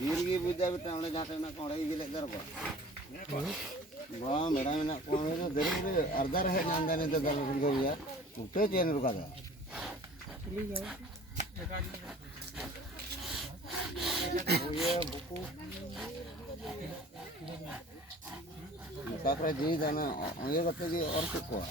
Diri buja betul oleh jatuh nak orang ini lekar kok. Wah, mereka nak orang itu dari mana? Ardar है नंदा ने तो दाल बन गई यार. उठे चैन रुका था. ये बुकु. मुसाफिर जी जाना ये करते कि और कुछ हुआ.